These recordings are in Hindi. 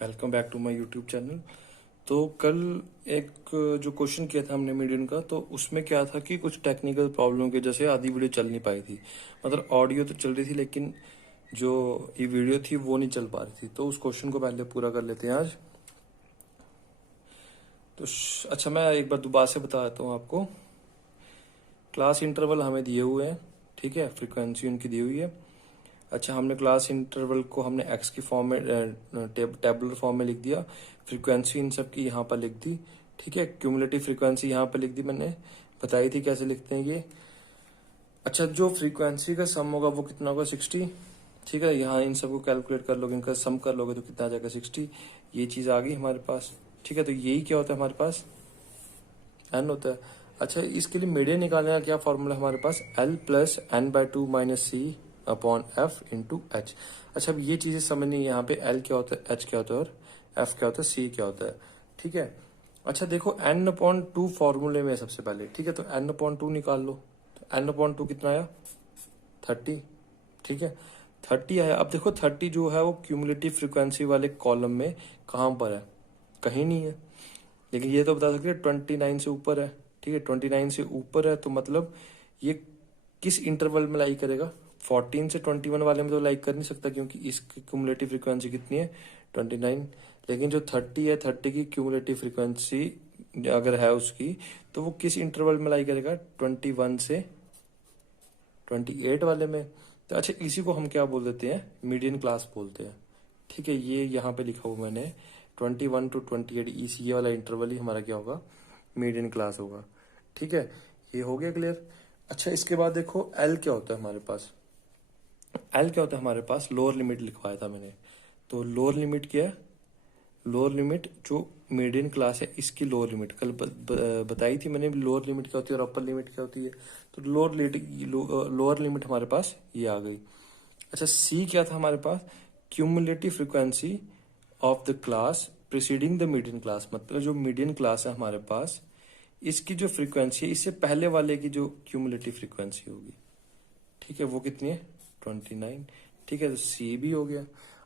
Welcome back to my YouTube channel. तो कल एक जो क्वेश्चन किया था हमने मीडियन का, तो उसमें क्या था कि कुछ टेक्निकल प्रॉब्लम की वजह से आधी वीडियो चल नहीं पाई थी। मतलब ऑडियो तो चल रही थी लेकिन जो ये वीडियो थी वो नहीं चल पा रही थी। तो उस क्वेश्चन को पहले पूरा कर लेते हैं आज। तो अच्छा, मैं एक बार दोबारा से बता देता हूँ आपको। क्लास इंटरवल हमें दिए हुए हैं, ठीक है, फ्रीक्वेंसी उनकी दी हुई है। अच्छा, हमने क्लास इंटरवल को हमने एक्स की फॉर्म में टेबुलर फॉर्म में लिख दिया। फ्रीक्वेंसी इन सब की यहाँ पर लिख दी, ठीक है। क्यूमुलेटिव फ्रीक्वेंसी यहाँ पर लिख दी, मैंने बताई थी कैसे लिखते हैं ये। अच्छा, जो फ्रीक्वेंसी का सम होगा वो कितना होगा, 60, ठीक है। यहाँ इन सबको कैलकुलेट कर लोगे, इनका सम कर लोगे तो कितना आ जाएगा, 60। ये चीज आ गई हमारे पास, ठीक है। तो यही क्या होता है हमारे पास, एन होता है। अच्छा, इसके लिए मीडियन निकालने का क्या फॉर्मूला है हमारे पास, L plus N by two minus C upon F into H. अच्छा, अब ये चीजें समझनी है, यहाँ पे एल क्या होता है, एच क्या होता है और एफ क्या होता है, सी क्या होता है, ठीक है। अच्छा देखो, एन अपॉन टू फॉर्मूले में सबसे पहले, ठीक है। तो एन अपॉन टू निकाल लो। तो एन अपॉन टू कितना आया, 30, ठीक है। 30 आया। अब देखो 30 जो है वो क्यूमुलेटिव फ्रिक्वेंसी वाले कॉलम में कहाँ पर है, कहीं नहीं है। लेकिन ये तो बता सकते हैं 29 से ऊपर है, ठीक है। 29 से ऊपर है तो मतलब ये किस इंटरवल में लाई करेगा, 14 से 21 वाले में तो लाइक कर नहीं सकता क्योंकि इसकी क्यूमुलेटिव फ्रीक्वेंसी कितनी है, 29। लेकिन जो 30 है, 30 की क्यूमुलेटिव फ्रीक्वेंसी अगर है उसकी, तो वो किस इंटरवल में लाई करेगा, 21 से 28 वाले में। तो अच्छा, इसी को हम क्या बोल देते हैं, मीडियन क्लास बोलते हैं, ठीक है। ये यहाँ पे लिखा हुआ मैंने 21 टू 28, इस ये वाला इंटरवल ही हमारा क्या होगा, मीडियन क्लास होगा, ठीक है। ये हो गया क्लियर। अच्छा, इसके बाद देखो एल क्या होता है हमारे पास। एल क्या होता है हमारे पास, लोअर लिमिट लिखवाया था मैंने। तो लोअर लिमिट क्या है, लोअर लिमिट जो मीडियन क्लास है इसकी लोअर लिमिट कल बताई थी मैंने, लोअर लिमिट क्या होती है और अपर लिमिट क्या होती है। तो लोअर लिमिट हमारे पास ये आ गई। अच्छा, सी क्या था हमारे पास, cumulative frequency of the class preceding the median class. मतलब जो मीडियन क्लास है हमारे पास, इसकी जो फ्रीक्वेंसी है इससे पहले वाले की जो क्यूमुलेटिव फ्रीक्वेंसी होगी, ठीक है, वो कितनी है, 29, ठीक है। तो सी भी हो गया।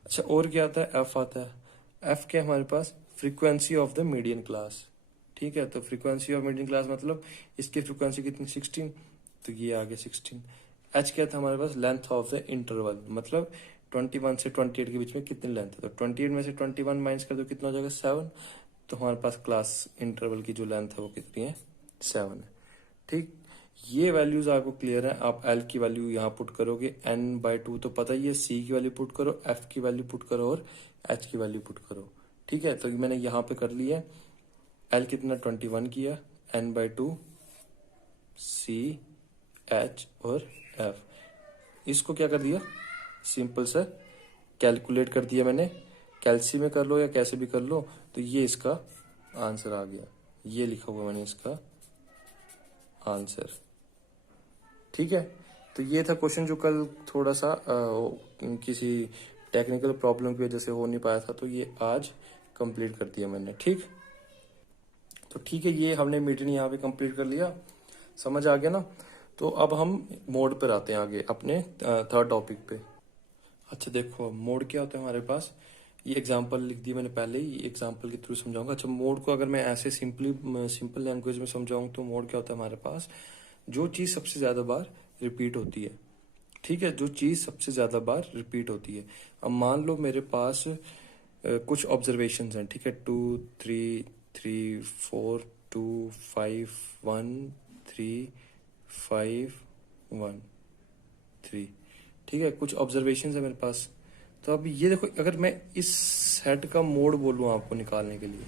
अच्छा, और क्या आता है, एफ आता है। एफ क्या है हमारे पास, frequency of the median class, ठीक है। तो फ्रीक्वेंसी ऑफ मीडियन क्लास मतलब इसकी फ्रीक्वेंसी कितनी, 16, तो ये आ गया 16। एच क्या था हमारे पास, लेंथ ऑफ द इंटरवल, मतलब 21 से 28 के बीच में कितनी लेंथ है। तो 28 में से 21 माइनस कर दो, कितना हो जाएगा, 7। तो हमारे पास क्लास इंटरवल की जो लेंथ है वो कितनी है, 7 है, ठीक। ये वैल्यूज आपको क्लियर है। आप एल की वैल्यू यहाँ पुट करोगे, एन बाय टू तो पता ही है, सी की वैल्यू पुट करो, एफ की वैल्यू पुट करो और एच की वैल्यू पुट करो, ठीक है। तो मैंने यहाँ पे कर लिया, एल कितना 21 किया, N by two, C, H और एफ। इसको क्या कर दिया, सिंपल सा कैलकुलेट कर दिया मैंने। कैलसी में कर लो या कैसे भी कर लो, तो ये इसका आंसर आ गया। ये लिखा हुआ मैंने इसका आंसर, ठीक है। तो ये था क्वेश्चन जो कल थोड़ा सा किसी टेक्निकल प्रॉब्लम की वजह से हो नहीं पाया था, तो ये आज कंप्लीट कर दिया मैंने, ठीक। तो ठीक है, ये हमने मीटिंग यहाँ पे कंप्लीट कर लिया, समझ आ गया ना। तो अब हम मोड पर आते हैं आगे अपने थर्ड टॉपिक पे। अच्छा देखो, मोड क्या होता है हमारे पास, ये एग्जांपल लिख दी मैंने पहले ही, एग्जांपल के थ्रू समझाऊंगा। अच्छा, मोड को अगर मैं ऐसे सिंपल लैंग्वेज में समझाऊं तो मोड क्या होता है हमारे पास, जो चीज सबसे ज्यादा बार रिपीट होती है, ठीक है। जो चीज सबसे ज्यादा बार रिपीट होती है। अब मान लो मेरे पास कुछ ऑब्जर्वेशन हैं, ठीक है, 2 3 3 4 2 5 1 3 5 1 3, ठीक है, कुछ ऑब्जर्वेशन है मेरे पास। तो अब ये देखो, अगर मैं इस सेट का मोड बोलूं आपको निकालने के लिए,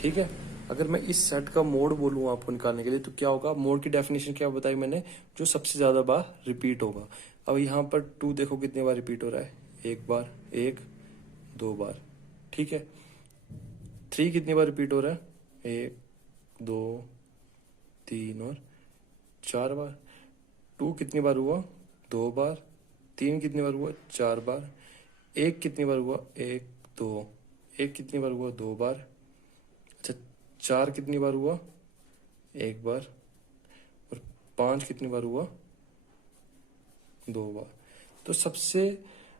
ठीक है, अगर मैं इस सेट का मोड बोलूं आपको निकालने के लिए, तो क्या होगा, मोड की डेफिनेशन क्या बताई मैंने, जो सबसे ज्यादा बार रिपीट होगा। अब यहाँ पर 2 देखो कितने बार रिपीट हो रहा है, एक बार, एक, 2 बार, ठीक है। 3 कितनी बार रिपीट हो रहा है, 1 2 3 और 4 बार। 2 कितनी बार हुआ, 2 बार। 3 कितनी बार हुआ, 4 बार। 1 कितनी बार हुआ, 1 2। 1 कितनी बार हुआ, 2 बार। अच्छा, 4 कितनी बार हुआ, 1 बार। और 5 कितनी बार हुआ, 2 बार। तो सबसे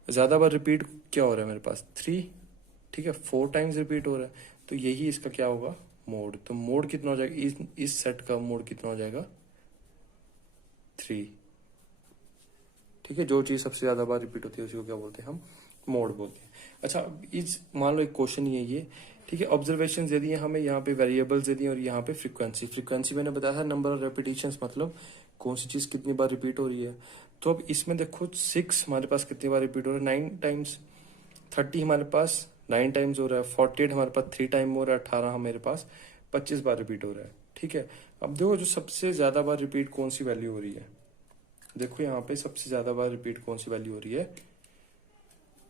ज्यादा बार रिपीट क्या हो रहा है मेरे पास 3, ठीक है 4 टाइम्स रिपीट हो रहा है, तो यही इसका क्या होगा मोड। तो मोड कितना हो जाएगा, इस सेट का मोड कितना हो जाएगा 3, ठीक है। जो चीज सबसे ज्यादा बार रिपीट होती है उसी को क्या बोलते हैं हम मोड बोलते हैं। अच्छा इस मान लो एक क्वेश्चन ये ठीक है, ऑब्जर्वेशन दे दिए हमें, यहाँ पे वेरिएबल्स दे दिए और यहाँ पे फ्रीक्वेंसी। फ्रीक्वेंसी मैंने बताया था नंबर ऑफ रेपिटेशंस, मतलब कौन सी चीज कितनी बार रिपीट हो रही है। तो अब इसमें देखो 6 हमारे पास कितनी बार रिपीट हो रहा है 9 टाइम्स, 30 हमारे पास 9 टाइम्स हो रहा है, 48 हमारे पास 3 टाइम हो रहा है, 18 हमारे पास 25 बार रिपीट हो रहा है, ठीक है। अब देखो जो सबसे ज्यादा बार रिपीट कौन सी वैल्यू हो रही है, देखो यहाँ पे सबसे ज्यादा बार रिपीट कौन सी वैल्यू हो रही है,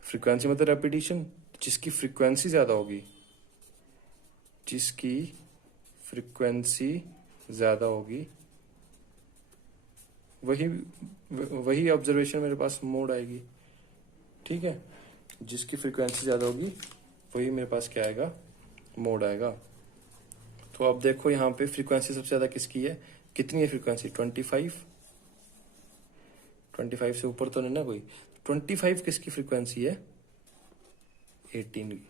फ्रीक्वेंसी मतलब रेपिटेशन, जिसकी फ्रीक्वेंसी ज्यादा होगी, जिसकी फ्रीक्वेंसी ज्यादा होगी वही वही ऑब्जर्वेशन मेरे पास मोड आएगी, ठीक है। जिसकी फ्रीक्वेंसी ज्यादा होगी वही मेरे पास क्या आएगा मोड आएगा। तो अब देखो यहाँ पे फ्रीक्वेंसी सबसे ज्यादा किसकी है, कितनी है फ्रीक्वेंसी 25 से ऊपर तो नहीं ना कोई, 25 किसकी फ्रीक्वेंसी है 18 की।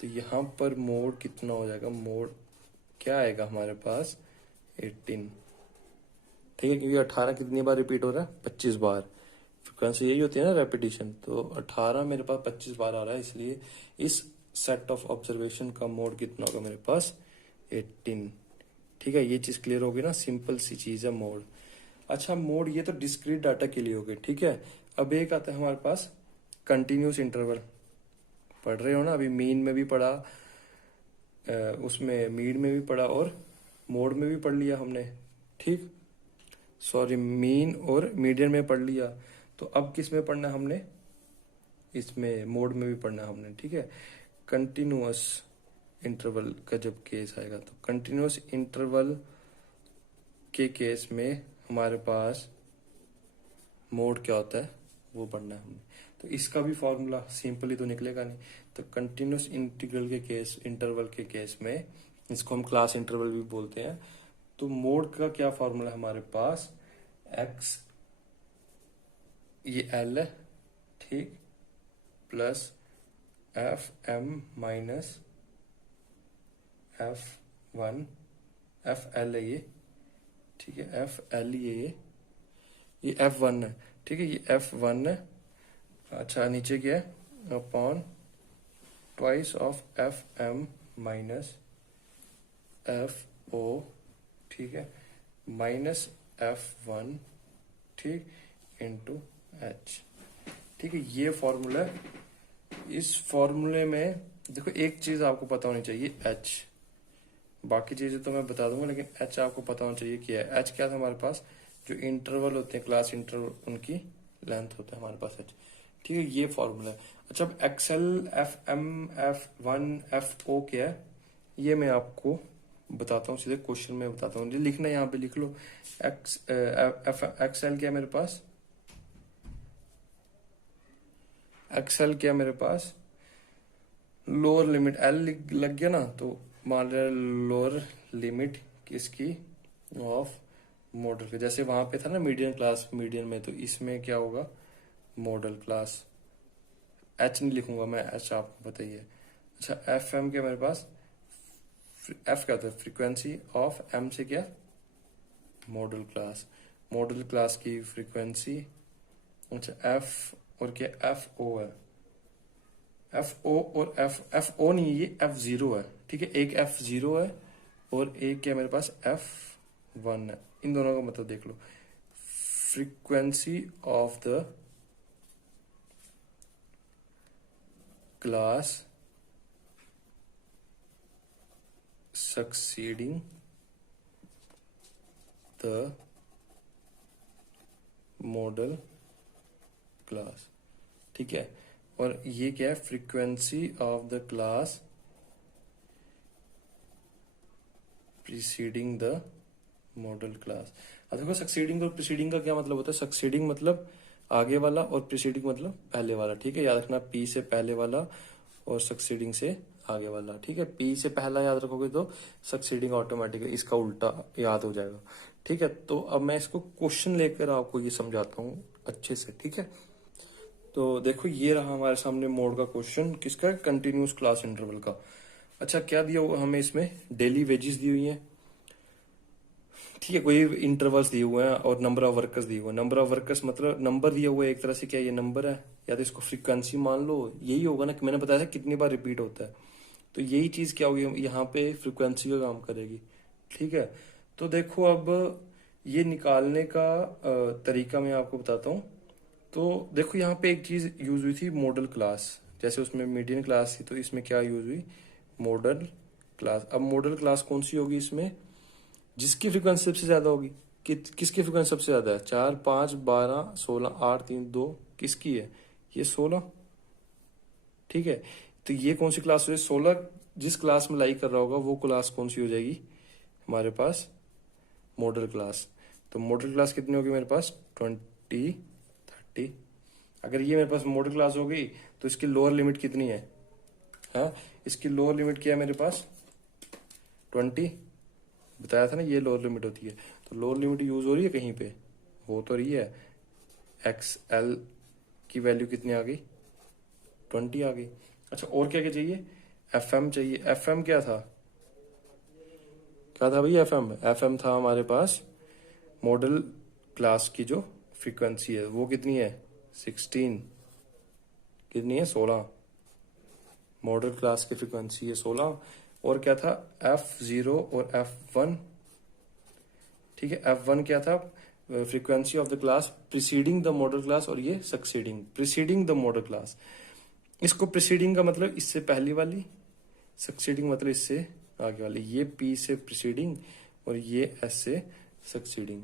तो यहाँ पर मोड कितना हो जाएगा, मोड क्या आएगा हमारे पास 18, ठीक है, क्योंकि 18 कितनी बार रिपीट हो रहा है 25 बार, फ्रीक्वेंसी यही होती है ना रेपिटेशन। तो 18 मेरे पास 25 बार आ रहा है, इसलिए इस सेट ऑफ ऑब्जर्वेशन का मोड कितना होगा मेरे पास 18, ठीक है। ये चीज क्लियर होगी ना, सिंपल सी चीज है मोड। अच्छा मोड ये तो डिस्क्रीट डाटा के लिए हो गए, ठीक है। अब एक आता है हमारे पास कंटिन्यूस इंटरवल, पढ़ रहे हो ना अभी, मीन में भी पढ़ा, उसमें मीन में भी पढ़ा और मोड में भी पढ़ लिया हमने, ठीक। सॉरी मीन और मीडियन में पढ़ लिया, तो अब किस में पढ़ना है हमने, इसमें मोड में भी पढ़ना है हमने, ठीक है। कंटिन्यूअस इंटरवल का जब केस आएगा, तो कंटिन्यूअस इंटरवल के केस में हमारे पास मोड क्या होता है वो पढ़ना है हमने। तो इसका भी फॉर्मूला सिंपली तो निकलेगा नहीं, तो कंटिन्यूअस इंटीग्रल के केस, इंटरवल के केस में, इसको हम क्लास इंटरवल भी बोलते हैं। तो मोड का क्या फॉर्मूला है हमारे पास, एक्स ये एल है, ठीक, plus F M minus F1, F L है ये, ठीक है, एफ एल ये F1 है, ठीक है, ये F1 है। अच्छा नीचे क्या है, upon twice of F M minus F O, ठीक है, माइनस F1, ठीक, इंटू एच, ठीक है। ये फॉर्मूला, इस फॉर्मूले में देखो एक चीज आपको पता होनी चाहिए एच, बाकी चीजें तो मैं बता दूंगा, लेकिन एच आपको पता होना चाहिए क्या है। एच क्या था हमारे पास, जो इंटरवल होते हैं क्लास इंटरवल उनकी लेंथ होता है हमारे पास एच, ठीक है, ये फॉर्मूला है। अच्छा अब XL F M F one F O क्या है, ये मैं आपको बताता हूँ, सीधे क्वेश्चन में बताता हूँ, लिखना यहाँ पे लिख लो। एक्सएल क्या मेरे पास, एक्सएल क्या मेरे पास, लोअर लिमिट एल लग गया ना, तो मान रहे लोअर लिमिट किसकी, ऑफ मॉडल के, जैसे वहां पे था ना मीडियन क्लास, मीडियन में, तो इसमें क्या होगा मॉडल क्लास। एच नहीं लिखूंगा मैं, एच आपको बताइए। अच्छा एफ एम क्या मेरे पास, एफ क्या होता है फ्रीक्वेंसी ऑफ, एम से क्या मॉडल क्लास, मॉडल क्लास की फ्रीक्वेंसी। अच्छा एफ और क्या एफ ओ है, एफ ओ और एफ ओ नहीं, ये एफ जीरो है, ठीक है, एक एफ जीरो है और एक क्या मेरे पास एफ वन है। इन दोनों का मतलब देख लो, frequency of the class succeeding the modal class, ठीक है। और ये क्या है frequency of the class preceding the modal class. अब देखो सक्सीडिंग और प्रीसीडिंग का क्या मतलब होता है, सक्सीडिंग मतलब आगे वाला और प्रीसीडिंग मतलब पहले वाला, ठीक है, याद रखना, पी से पहले वाला और सक्सीडिंग से आगे वाला, ठीक है। पी से पहला याद रखोगे तो सक्सीडिंग ऑटोमेटिकली इसका उल्टा याद हो जाएगा, ठीक है। तो अब मैं इसको क्वेश्चन लेकर आपको ये समझाता हूँ अच्छे से, ठीक है। तो देखो ये रहा हमारे सामने मोड का क्वेश्चन, किसका? कंटिन्यूस क्लास इंटरवल का। अच्छा क्या दिया हुआ हमें इसमें? डेली वेजेस दी हुई है, ठीक है, कोई इंटरवल्स दिए हुए हैं और नंबर ऑफ वर्कर्स दिए हुए हैं। नंबर ऑफ वर्कर्स मतलब नंबर दिया हुआ है एक तरह से, क्या ये नंबर है या तो इसको फ्रीक्वेंसी मान लो, यही होगा ना कि मैंने बताया था कितनी बार रिपीट होता है। तो यही चीज क्या होगी, यहाँ पे फ्रीक्वेंसी का काम करेगी, ठीक है। तो देखो अब ये निकालने का तरीका मैं आपको बताता हूँ। तो देखो यहाँ पे एक चीज यूज हुई थी, मॉडल क्लास। जैसे उसमें मीडियन क्लास थी तो इसमें क्या यूज हुई? Model class. अब मॉडल क्लास कौन सी होगी इसमें? जिसकी फ्रीक्वेंसी सबसे ज्यादा होगी। किसकी फ्रीक्वेंसी सबसे ज्यादा है? 4, 5, 12, 16, 8, 3, 2। किसकी है? ये 16, ठीक है। तो ये कौन सी क्लास हो जाएगी? 16 जिस क्लास में लाई कर रहा होगा वो क्लास कौन सी हो जाएगी हमारे पास? Modal class. तो मॉडल क्लास कितनी होगी मेरे पास? 20, 30। अगर ये मेरे पास मॉडल क्लास हो गई तो इसकी लोअर लिमिट कितनी है? हाँ, इसकी लोअर लिमिट क्या है मेरे पास? 20। बताया था ना ये लोअर लिमिट होती है। तो लोअर लिमिट यूज हो रही है कहीं पे? हो तो रही है। एक्स एल की वैल्यू कितनी आ गई? 20 आ गई। अच्छा और क्या क्या चाहिए? एफ एम चाहिए। एफ एम क्या था? क्या था भाई? एफ एम था हमारे पास मॉडल क्लास की जो फ्रीक्वेंसी है वो कितनी है? 16। कितनी है? 16। मॉडल क्लास की फ्रीक्वेंसी है 16। और क्या था? F0 और F1, ठीक है। F1 क्या था? Frequency of the class preceding the modal class, और ये succeeding, preceding the modal class. इसको प्रीसीडिंग का मतलब इससे पहली वाली, सक्सीडिंग मतलब इससे आगे वाली। ये P से प्रीसीडिंग और ये S से सक्सीडिंग।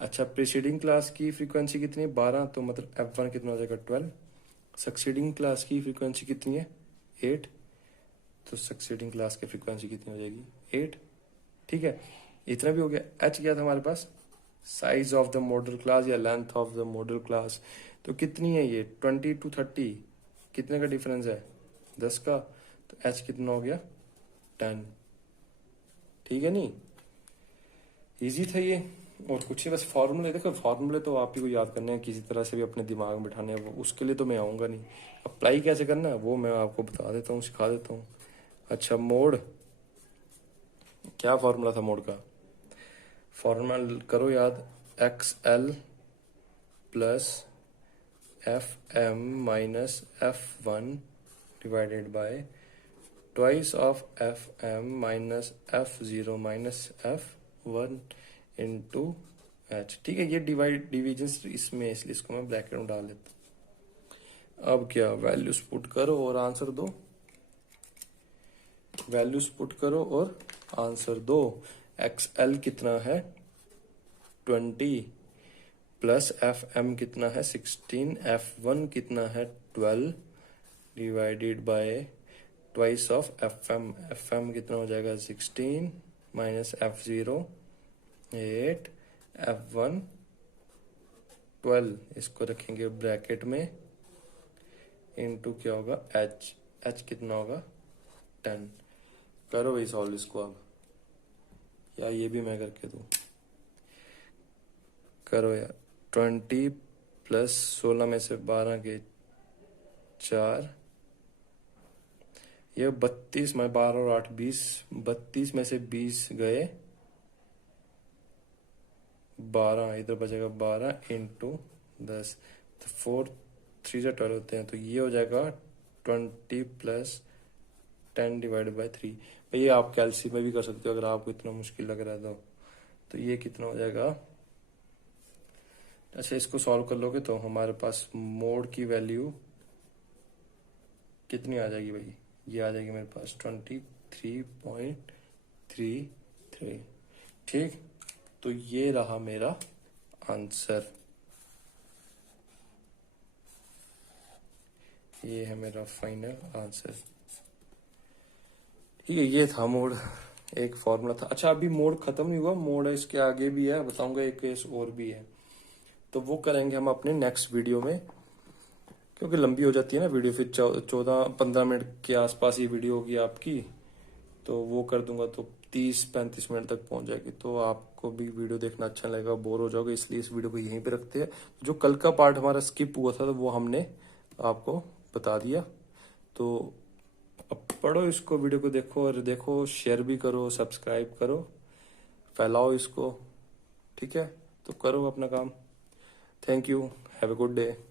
अच्छा प्रीसीडिंग क्लास की फ्रीक्वेंसी कितनी है? 12। तो मतलब F1 कितना हो जाएगा? 12। सक्सीडिंग क्लास की फ्रीक्वेंसी कितनी है? 8। तो सक्सीडिंग क्लास की फ्रीक्वेंसी कितनी हो जाएगी? 8, ठीक है। इतना भी हो गया। एच क्या था हमारे पास? Size of the modal class या length of the modal class. तो कितनी है ये? 20 to 30। कितने का डिफरेंस है? 10 का। तो एच कितना हो गया? 10, ठीक है। नहीं इजी था ये, और कुछ ही बस फॉर्मूले। देखो फॉर्मूले तो आप ही को याद करने हैं, किसी तरह से भी अपने दिमाग में बिठाने हैं, उसके लिए तो मैं आऊंगा नहीं। अप्लाई कैसे करना है वो मैं आपको बता देता हूँ, सिखा देता हूँ। अच्छा मोड, क्या फॉर्मूला था मोड का? फॉर्मूला करो याद, X L plus F M minus F1 divided by twice of FM minus F0 minus F1 into H, ठीक है। ये डिविजन इसमें, इसलिए इसको मैं ब्रैकेट में डाल देता हूँ। अब क्या, वैल्यूज पुट करो और आंसर दो। वैल्यूज पुट करो और आंसर दो। एक्स एल कितना है? 20 प्लस FM कितना है? 16। F1 कितना है? 12 divided by twice of FM कितना हो जाएगा? 16 माइनस F0 8, F1 12, इसको रखेंगे ब्रैकेट में, इनटू क्या होगा? H कितना होगा? 10। करो भाई सॉल्व इसको अब, या ये भी मैं करके दूं? करो यार। 20 प्लस 16 में से 12 के 4, ये 32 में 12 और 8 20, 32 में से 20 गए 12, इधर बचेगा 12 इंटू 10। तो 4 3 से 12 होते हैं, तो ये हो जाएगा 20 प्लस 10 डिवाइडेड बाई 3। भाई आप कैलसी में भी कर सकते हो अगर आपको इतना मुश्किल लग रहा है तो ये कितना हो जाएगा? अच्छा इसको सॉल्व कर लोगे तो हमारे पास मोड की वैल्यू कितनी आ जाएगी भाई? ये आ जाएगी मेरे पास 23.33, ठीक। तो ये रहा मेरा आंसर, ये है मेरा फाइनल आंसर, ठीक है। ये था मोड, एक फॉर्मूला था। अच्छा अभी मोड खत्म नहीं हुआ, मोड है इसके आगे भी है, बताऊंगा एक केस और भी है, तो वो करेंगे हम अपने नेक्स्ट वीडियो में, क्योंकि लंबी हो जाती है ना वीडियो, फिर 14-15 मिनट के आसपास ये वीडियो होगी आपकी, तो वो कर दूंगा तो 30-35 मिनट तक पहुंच जाएगी, तो आपको भी वीडियो देखना अच्छा लगेगा, बोर हो जाओगे, इसलिए इस वीडियो को यहीं पे रखते हैं। जो कल का पार्ट हमारा स्किप हुआ था तो वो हमने आपको बता दिया। तो अब पढ़ो इसको, वीडियो को देखो और देखो, शेयर भी करो, सब्सक्राइब करो, फैलाओ इसको। ठीक है, तो करो अपना काम। Thank you, have a good day.